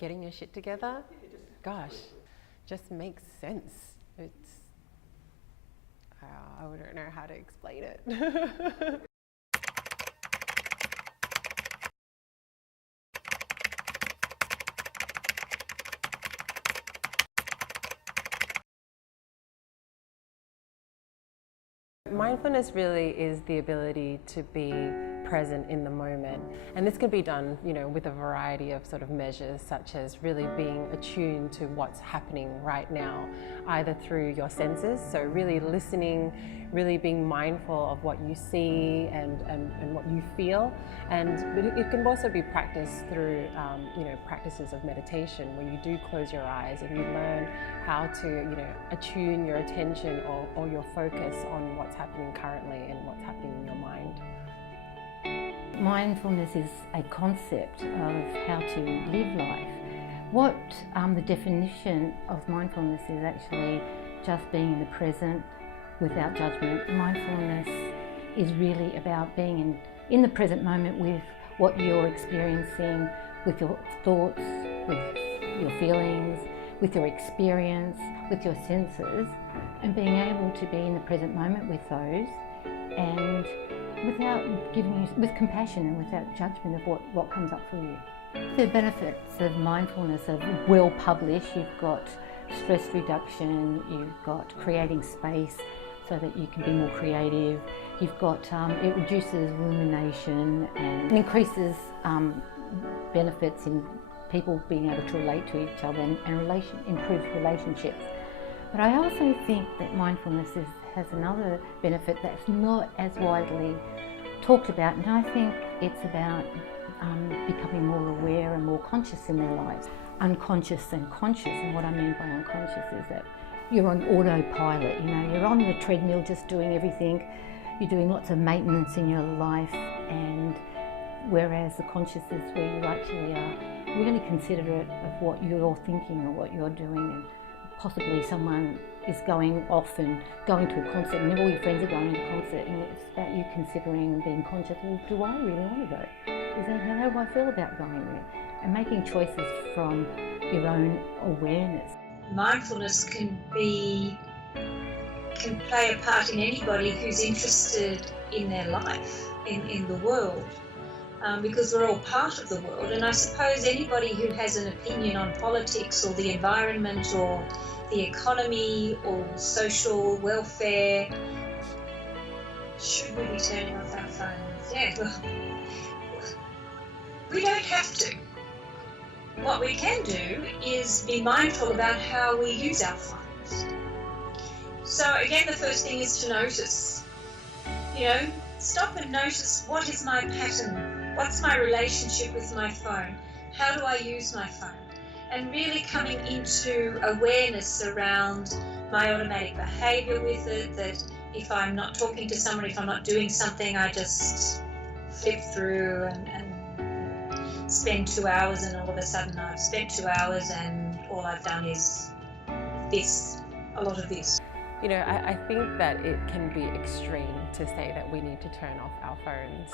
Getting your shit together, gosh, just makes sense. It's, I wouldn't know how to explain it. Mindfulness really is the ability to be present in the moment, and this can be done, with a variety of sort of measures, such as really being attuned to what's happening right now, either through your senses, so really listening, really being mindful of what you see and what you feel, but it can also be practiced through practices of meditation, where you do close your eyes and you learn how to attune your attention or your focus on what's happening currently and what's happening in your mind. Mindfulness is a concept of how to live life. What the definition of mindfulness is actually just being in the present without judgment. Mindfulness is really about being in the present moment with what you're experiencing, with your thoughts, with your feelings, with your experience, with your senses, and being able to be in the present moment with those, and with compassion and without judgment of what comes up for you. The benefits of mindfulness are well published. You've got stress reduction, you've got creating space so that you can be more creative. You've got, it reduces rumination and increases benefits in people being able to relate to each other and improves relationships. But I also think that mindfulness has another benefit that's not as widely talked about, and I think it's about becoming more aware and more conscious in their lives. Unconscious and conscious, and what I mean by unconscious is that you're on autopilot, you're on the treadmill just doing everything, you're doing lots of maintenance in your life, and whereas the conscious is where you actually are really considerate of what you're thinking or what you're doing, and possibly someone is going off and going to a concert and all your friends are going to a concert, and it's about you considering and being conscious, well, do I really want to go? How do I feel about going there? And making choices from your own awareness. Mindfulness can play a part in anybody who's interested in their life, in the world, because we're all part of the world. And I suppose anybody who has an opinion on politics or the environment or the economy or social welfare, should we be turning off our phones? Yeah, well, we don't have to. What we can do is be mindful about how we use our phones. So again, the first thing is to notice. Stop and notice, what is my pattern? What's my relationship with my phone? How do I use my phone? And really coming into awareness around my automatic behaviour with it, that if I'm not talking to someone, if I'm not doing something, I just flip through and spend 2 hours, and all of a sudden I've spent 2 hours and all I've done is a lot of this. I think that it can be extreme to say that we need to turn off our phones.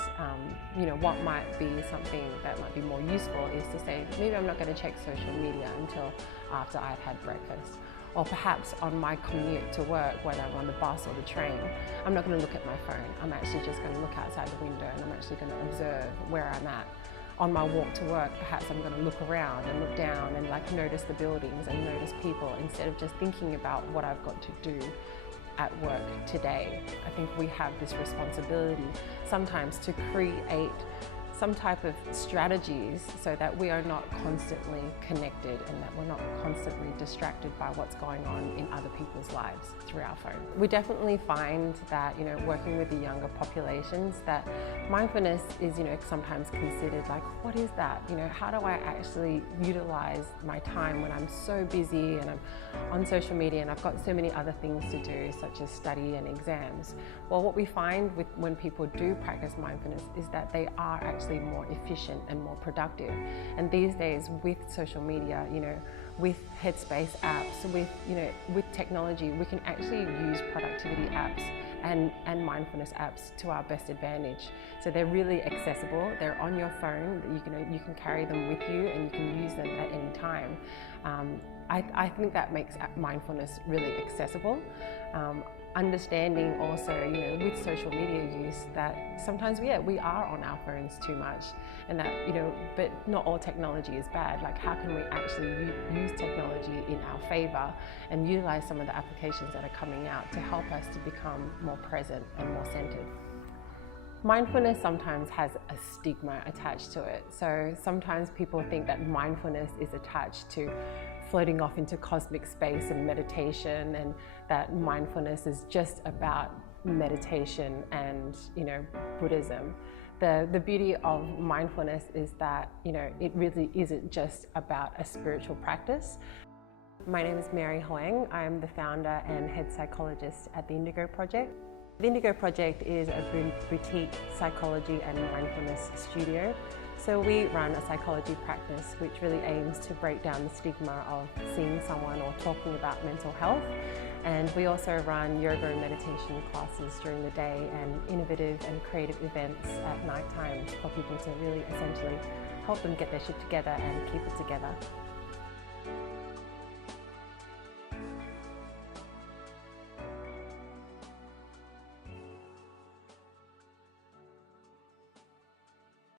What might be something that might be more useful is to say, maybe I'm not going to check social media until after I've had breakfast. Or perhaps on my commute to work, when I'm on the bus or the train, I'm not going to look at my phone. I'm actually just going to look outside the window and I'm actually going to observe where I'm at. On my walk to work, perhaps I'm going to look around and look down and notice the buildings and notice people, instead of just thinking about what I've got to do at work today. I think we have this responsibility sometimes to create some type of strategies so that we are not constantly connected and that we're not constantly distracted by what's going on in other people's lives through our phone. We definitely find that, working with the younger populations, that mindfulness is, sometimes considered like, what is that? How do I actually utilize my time when I'm so busy and I'm on social media and I've got so many other things to do, such as study and exams? Well, what we find when people do practice mindfulness is that they are actually more efficient and more productive. And these days, with social media, with headspace apps, with technology, we can actually use productivity apps and mindfulness apps to our best advantage. So they're really accessible. They're on your phone. You can carry them with you and you can use them at any time. I think that makes mindfulness really accessible. Understanding also, with social media use, that sometimes we are on our phones too much, and that, but not all technology is bad. Like, how can we actually use technology in our favor and utilize some of the applications that are coming out to help us to become more present and more centered? Mindfulness sometimes has a stigma attached to it. So sometimes people think that mindfulness is attached to floating off into cosmic space and meditation, and that mindfulness is just about meditation and, Buddhism. The beauty of mindfulness is that, it really isn't just about a spiritual practice. My name is Hoang. I'm the founder and head psychologist at the Indigo Project. The Indigo Project is a boutique psychology and mindfulness studio. So we run a psychology practice which really aims to break down the stigma of seeing someone or talking about mental health. And we also run yoga and meditation classes during the day and innovative and creative events at night time for people to really essentially help them get their shit together and keep it together.